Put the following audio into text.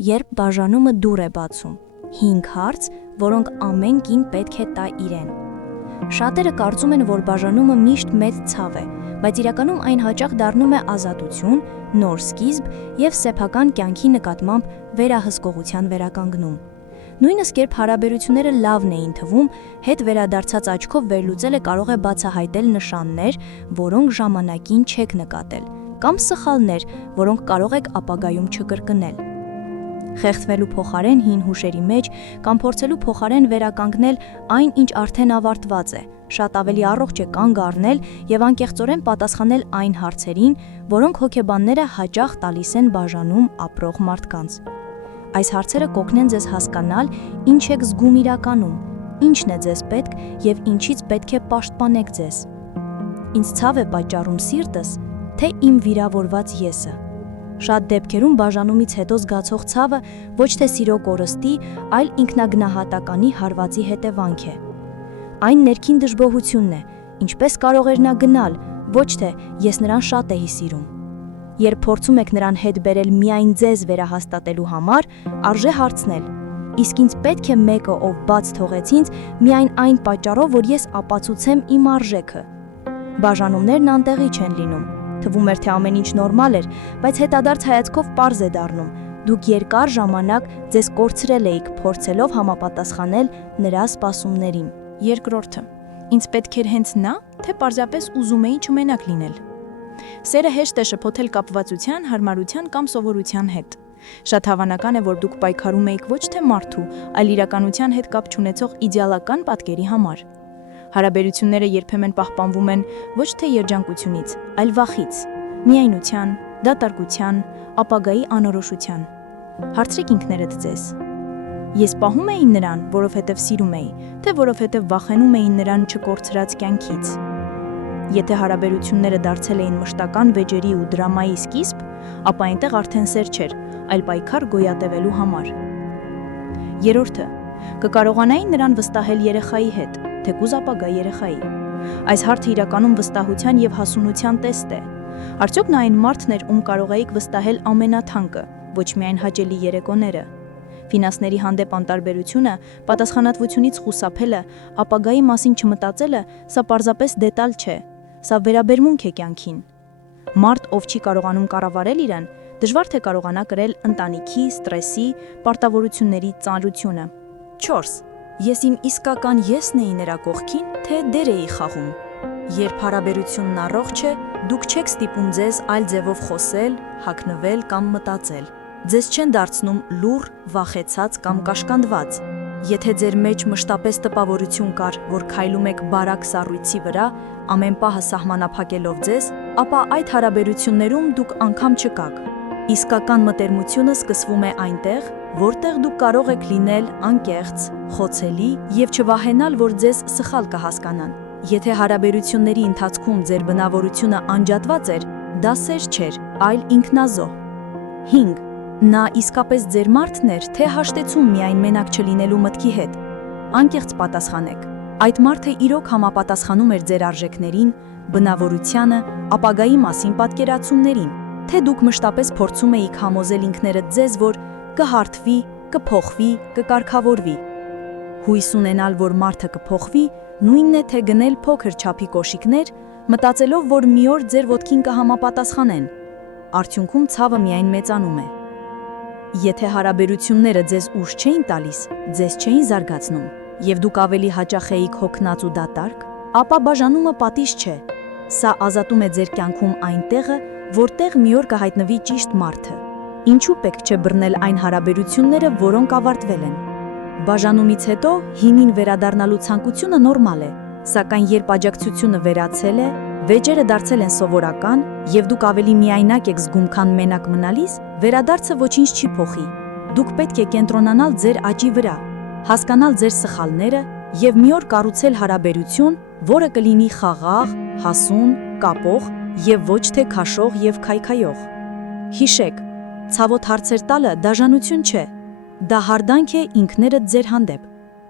երբ բաժանումը դուռ է բացում։ 5 հարց, որոնք ամեն կին պետք է տա իրեն։ Շատերը կարծում են, որ բաժանումը միշտ մեծ ցավ է, բայց իրականում այն հաճախ դառնում է ազատություն, նոր սկիզբ եւ սեփական կյանքի նկատմամբ վերահսկողության վերականգնում։ Նույնիսկ երբ հարաբերությունները լավն էին թվում, հետ վերադարձած աչքով վերլուծելը կարող է բացահայտել նշաններ, որոնք ժամանակին չեք նկատել, կամ սխալներ, որոնք կարող եք ապագայում չկրկնել։ Խեղդվելու փոխարեն հին հուշերի մեջ կամ փորձելու փոխարեն վերականգնել այն, ինչ արդեն ավարտված է, շատ ավելի առողջ է կանգ առնել եւ անկեղծորեն պատասխանել այն հարցերին, որոնք հոգեբանները հաճախ տալիս են բաժանում ապրող մարդկանց։ Այս հարցերը կօգնեն ձեզ հասկանալ, ինչ եք զգում իրականում, ինչն է ձեզ պետք եւ ինչից պետք է պաշտպանեք ձեզ։ Ինձ ցավ է պատճառում սիրտս, թե իմ վիրավորված եսը։ Շատ դեպքերում բաժանումից հետո զգացող ցավը ոչ թե սիրո կորստի, այլ ինքնագնահատականի հարվածի հետևանք է։ Այն ներքին դժգոհությունն է, ինչպես կարող էր նա գնալ, ոչ թե ես նրան շատ էի սիրում։ Երբ փորձում եք նրան հետ բերել միայն ձեզ վերահաստատելու համար, արժե հարցնել. իսկ ինձ պետք է մեկը, ով բաց թողեց ինձ, միայն այն պատճառով, որ ես ապացուցեմ իմ արժեքը։ Բաժանումներն անտեղի չեն լինում։ Թվում էր, թե ամեն ինչ նորմալ էր, բայց հետադարձ հայացքով պարզ է դառնում. դուք երկար ժամանակ ձեզ կորցրել էիք, փորձելով համապատասխանել նրա սպասումներին։ Երկրորդը. ինձ պետք էր հենց նա, թե պարզապես ուզում էի չմենակ լինել։ Սերը հեշտ է շփոթել կապվածության, հարմարության կամ սովորության հետ։ Շատ հավանական է, որ դուք պայքարում եք ոչ թե մարդու, այլ իրականության հետ կապ չունեցող իդեալական պատկերի համար։ Հարաբերությունները երբեմն պահպանվում են ոչ թե երջանկությունից, այլ վախից, միայնության, դատարկության, ապագայի անորոշության։ Հարցրեք ինքներդ ձեզ. ես պահում էի նրան, որովհետև սիրում էի, թե որովհետև վախենում էի նրան չկորցրած կյանքից։ Եթե հարաբերությունները դարձել էին մշտական վեճերի ու դրամայի սկիզբ, ապա այնտեղ արդեն սեր չէր, այլ պայքար գոյատևելու համար։ Երրորդը. կկարողանայի նրան վստահել երեխայի հետ, թեկուզ ապագա երեխայի։ Այս հարցը իրականում վստահության եւ հասունության տեստ է։ Արդյոք նա այն մարդն էր, ում կարող էիք վստահել ամենաթանկը, ոչ միայն հաճելի երեկոները։ Ֆինանսների հանդեպ անտարբերությունը, պատասխանատվությունից խուսափելը, ապագայի մասին չմտածելը, սա պարզապես դետալ չէ։ Սա վերաբերմունք է կյանքին։ Մարդ, ով չի կարողանում կառավարել իրեն, դժվար թե կարողանա կրել ընտանիքի, ստրեսի, պարտավորությունների ծանրությունը։ 4. Ես իմ իսկական եսն էի նրա կողքին, թե դեր էի խաղում։ Երբ հարաբերությունն առողջ է, դուք չեք ստիպում ձեզ այլ ձևով խոսել, հագնվել կամ մտածել։ Ձեզ չեն դարձնում լուռ, վախեցած կամ կաշկանդված։ Եթե ձեր մեջ մշտապես տպավորություն կար, որ քայլում եք բարակ սառույցի վրա, ամեն պահը սահմանափակելով ձեզ, ապա այդ հարաբերություններում դուք անգամ չկաք։ Իսկական մտերմությունը սկսվում է այնտեղ, որտեղ դուք կարող եք լինել անկեղծ, խոցելի եւ չվախենալ, որ ձեզ սխալ կհասկանան։ Եթե հարաբերությունների ընթացքում ձեր բնավորությունը անջատված էր, դա սեր չէր, այլ ինքնազոհ։ 5. Նա իսկապես ձեր մարդն էր, թե հաշտեցում միայն մենակ չլինելու մտքի հետ։ Անկեղծ պատասխանեք։ Այդ մարդը իրոք համապատասխանում էր ձեր արժեքներին, բնավորությանը, ապագայի մասին պատկերացումներին, թե դուք մշտապես փորձում էիք համոզել ինքներդ ձեզ, որ կհարթվի, կփոխվի, կկարգավորվի։ Հույս ունենալ, որ մարդը կփոխվի, նույնն է, թե գնել փոքր չափի կոշիկներ, մտածելով, որ մի օր ձեր ոտքին կհամապատասխանեն։ Արդյունքում ցավը միայն մեծանում է։ Եթե հարաբերությունները ձեզ ուժ չէին տալիս, ձեզ չէին զարգացնում, եւ դուք ավելի հաճախ էիք հոգնած ու դատարկ, ապա բաժանումը պատիժ չէ։ Սա ազատում է ձեր կյանքում այն տեղը, որտեղ մի օր կհայտնվի ճիշտ մարդը։ Ինչու պետք չէ բռնել այն հարաբերությունները, որոնք ավարտվել են։ Բաժանումից հետո հինին վերադառնալու ցանկությունը նորմալ է, սակայն երբ աջակցությունը վերացել է, վեճերը դարձել են սովորական, եւ դուք ավելի միայնակ եք զգում, քան մենակ մնալիս, վերադարձը ոչինչ չի փոխի։ Դուք պետք է կենտրոնանալ ձեր աճի վրա, հասկանալ ձեր սխալները եւ մի օր կառուցել հարաբերություն, որը կլինի խաղաղ, հասուն, կապող եւ ոչ թե քաշող եւ քայքայող։ Հիշեք, ցավոտ հարցեր տալը դաժանություն չէ, դա հարդանք է ինքներդ ձեր հանդեպ։